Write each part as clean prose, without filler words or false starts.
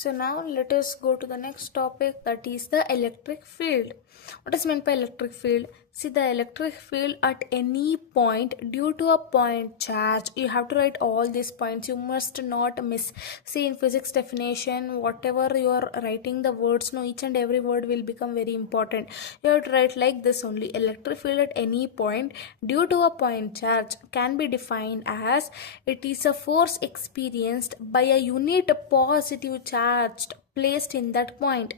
So now let us go to the next topic, that is the electric field. What is meant by electric field? See, the electric field at any point due to a point charge. You have to write all these points. You must not miss. See, in physics definition, whatever you are writing the words, no, each and every word will become very important. You have to write like this only. Electric field at any point due to a point charge can be defined as it is a force experienced by a unit positive charge placed in that point.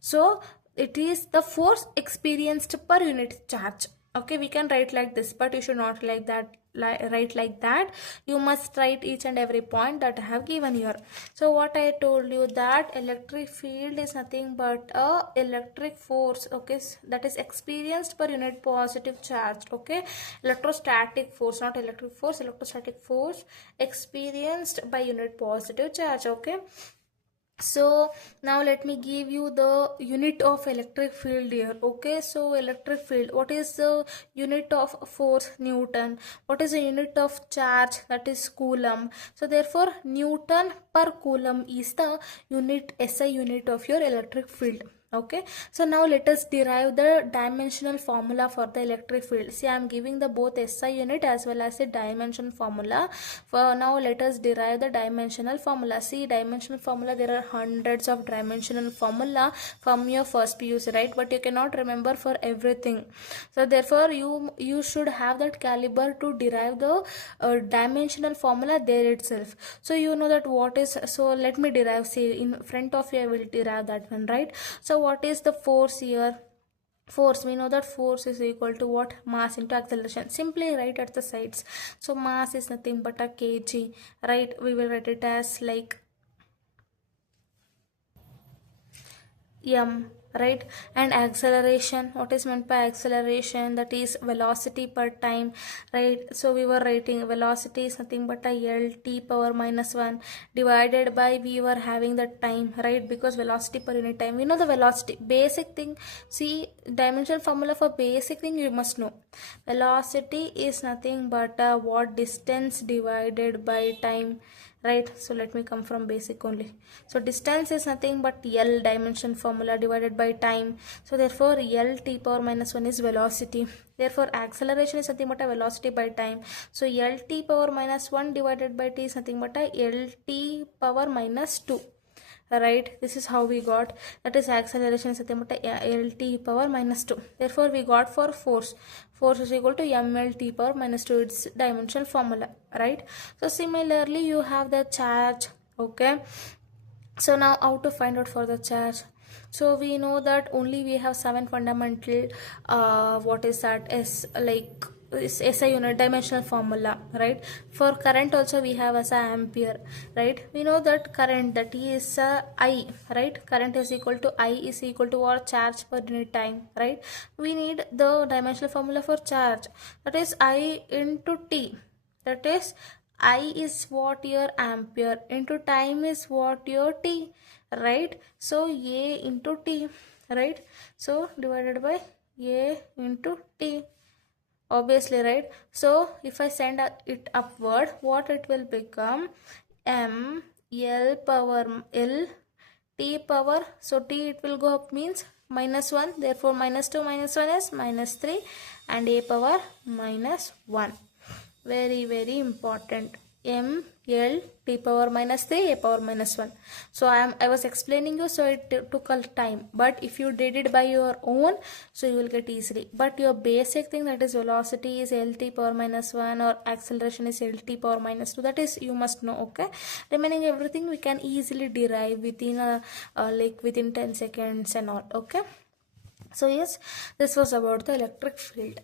So it is the force experienced per unit charge. Okay, we can write like this, but you should not like that write like that. You must write each and every point that I have given here. So what I told you, that electric field is nothing but a electric force, okay, that is experienced per unit positive charge. Okay, electrostatic force, not electric force, electrostatic force experienced by unit positive charge. Okay, so now let me give you the unit of electric field here. Okay, so electric field, what is the unit of force? Newton. What is the unit of charge? That is coulomb. So therefore Newton per coulomb is the unit, SI unit of your electric field. Okay, so now let us derive the dimensional formula for the electric field. See, I am giving the both SI unit as well as the dimension formula. For now, let us derive the dimensional formula. See, dimensional formula, there are hundreds of dimensional formula from your first PUC, right? But you cannot remember for everything. So therefore you should have that caliber to derive the dimensional formula there itself. So you know that what is, so let me derive. See, in front of you I will derive that one, right? So what is the force here? Force, we know that force is equal to what? Mass into acceleration. Simply write at the sides. So mass is nothing but a kg, right? We will write it as like m, right? And acceleration, what is meant by acceleration? That is velocity per time, right? So we were writing velocity is nothing but a lt power minus 1 divided by, we were having the time, right? Because velocity per unit time, we know the velocity, basic thing. See, dimensional formula for basic thing you must know. Velocity is nothing but what? Distance divided by time, right? So let me come from basic only. So distance is nothing but L, dimension formula, divided by time. So therefore L t power minus 1 is velocity. Therefore acceleration is nothing but a velocity by time. So L t power minus 1 divided by t is nothing but a L t power minus 2. Right, this is how we got, that is acceleration is nothing but lt power minus 2. Therefore we got for force is equal to mlt power minus 2, its dimensional formula, right? So similarly you have the charge. Okay, so now how to find out for the charge? So we know that only we have 7 fundamental what is that, is like is SI unit dimensional formula, right? For current also we have as a ampere, right? We know that current, that is I, right? Current is equal to I is equal to our charge per unit time, right? We need the dimensional formula for charge, that is I into T, that is I is what? Your ampere, into time is what? Your T, right? So A into T, right? So divided by A into T, obviously, right? So if I send it upward, what it will become? M L power L T power, so T it will go up means minus 1, therefore minus 2 minus 1 is minus 3, and A power minus 1. Very important. M L T power minus 3, A power minus 1. So I was explaining you, so it took a time, but if you did it by your own, so you will get easily. But your basic thing, that is velocity is lt power minus 1 or acceleration is lt power minus 2, that is you must know. Okay, remaining everything we can easily derive within like within 10 seconds and all. Okay, so yes, this was about the electric field.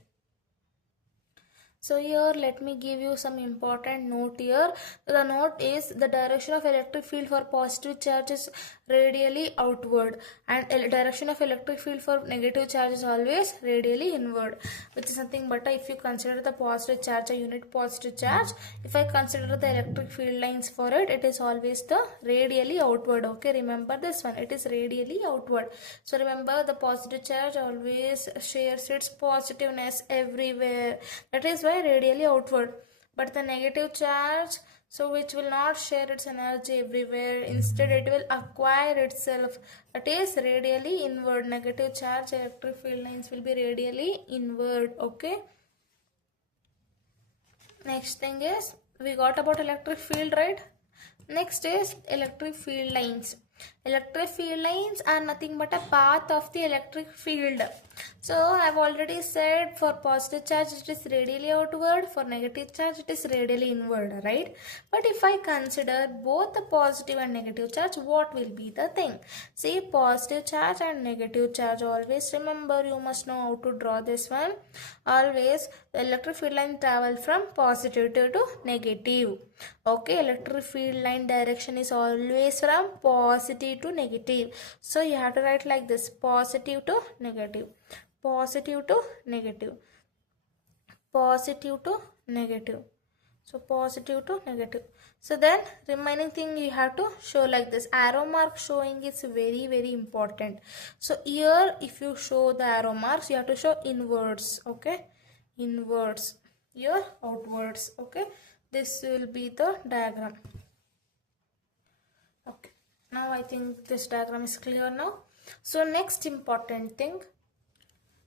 So here let me give you some important note here. The note is the direction of electric field for positive charge is radially outward, and direction of electric field for negative charge is always radially inward, which is nothing but if you consider the positive charge a unit positive charge, if I consider the electric field lines for it, it is always the radially outward. Okay, remember this one, it is radially outward. So remember, the positive charge always shares its positiveness everywhere, that is why radially outward. But the negative charge, so which will not share its energy everywhere, instead it will acquire itself, that is radially inward. Negative charge electric field lines will be radially inward. Okay, next thing is, we got about electric field, right? Next is electric field lines. Electric field lines are nothing but a path of the electric field. So I have already said, for positive charge it is radially outward, for negative charge it is radially inward, right? But if I consider both the positive and negative charge, what will be the thing? See, positive charge and negative charge, always remember, you must know how to draw this one. Always the electric field line travel from positive to negative. Okay, electric field line direction is always from positive to negative. So you have to write like this: positive to negative, positive to negative, positive to negative. So positive to negative. So then remaining thing you have to show like this. Arrow mark showing is very important. So here if you show the arrow marks, you have to show inwards. Okay, inwards. Here outwards. Okay, this will be the diagram. Okay, now I think this diagram is clear now. So next important thing,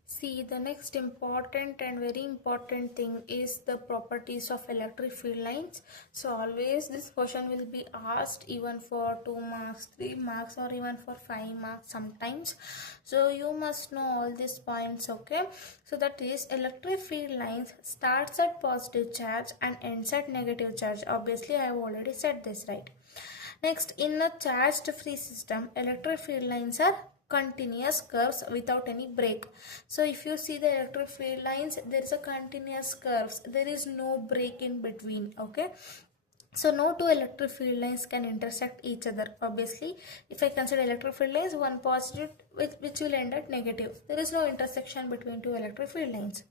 see, the next important and very important thing is the properties of electric field lines. So always this question will be asked even for 2 marks, 3 marks, or even for 5 marks sometimes. So you must know all these points. Okay, so that is, electric field lines starts at positive charge and ends at negative charge. Obviously I have already said this, right? Next, in a charged free system, electric field lines are continuous curves without any break. So if you see the electric field lines, there is a continuous curves, there is no break in between. Okay, so no two electric field lines can intersect each other. Obviously if I consider electric field lines, one positive which will end at negative, there is no intersection between two electric field lines.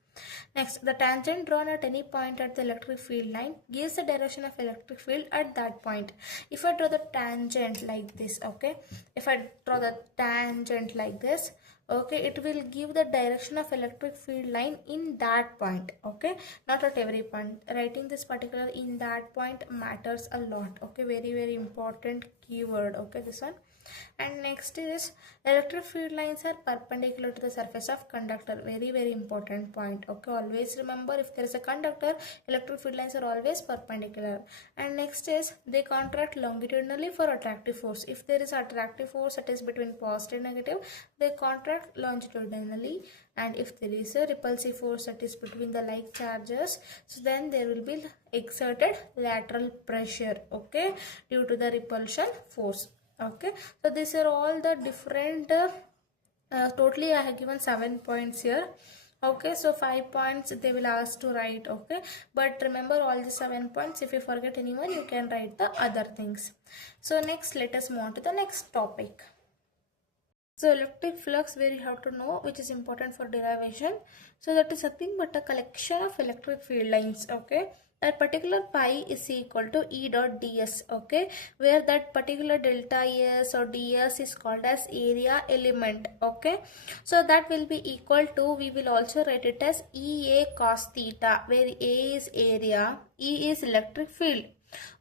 Next, the tangent drawn at any point at the electric field line gives the direction of electric field at that point. If I draw the tangent like this, okay, if I draw the tangent like this, okay, it will give the direction of electric field line in that point. Okay, not at every point. Writing this particular in that point matters a lot. Okay, very important keyword. Okay, this one. And next is, electric field lines are perpendicular to the surface of conductor. Very important point. Okay, always remember, if there is a conductor, electric field lines are always perpendicular. And next is, they contract longitudinally for attractive force. If there is attractive force that is between positive and negative, they contract longitudinally. And if there is a repulsive force that is between the like charges, so then there will be exerted lateral pressure, okay, due to the repulsion force. Okay, so these are all the different totally I have given 7 points here. Okay, so 5 points they will ask to write. Okay, but remember all the 7 points. If you forget anyone, you can write the other things. So next, let us move on to the next topic. So electric flux, where you have to know, which is important for derivation. So that is nothing but a collection of electric field lines. Okay, that particular pi is equal to E dot ds. Okay, where that particular delta S or ds is called as area element. Okay, so that will be equal to, we will also write it as Ea cos theta, where A is area, E is electric field.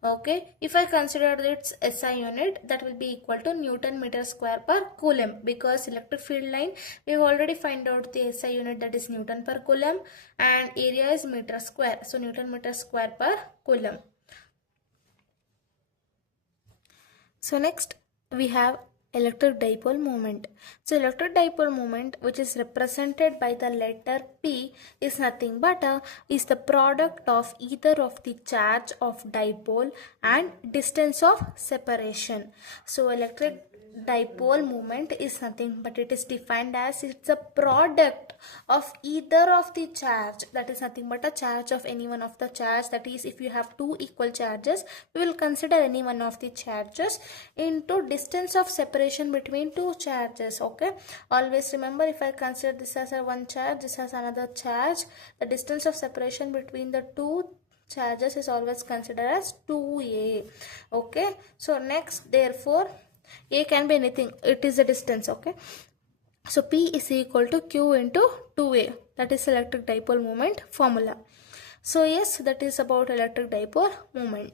Okay, if I consider its SI unit, that will be equal to Newton meter square per coulomb, because electric field line we have already find out the SI unit, that is Newton per coulomb, and area is meter square, so Newton meter square per coulomb. So next we have electric dipole moment. So electric dipole moment, which is represented by the letter P, is nothing but is the product of either of the charge of dipole and distance of separation. So electric dipole moment is nothing but it is defined as, it's a product of either of the charge, that is nothing but a charge of any one of the charge. That is, if you have two equal charges, we will consider any one of the charges into distance of separation between two charges. Okay, always remember, if I consider this as a one charge, this as another charge, the distance of separation between the two charges is always considered as 2a. Okay, so next, therefore A can be anything, it is a distance. Okay, so P is equal to Q into 2A, that is electric dipole moment formula. So yes, that is about electric dipole moment.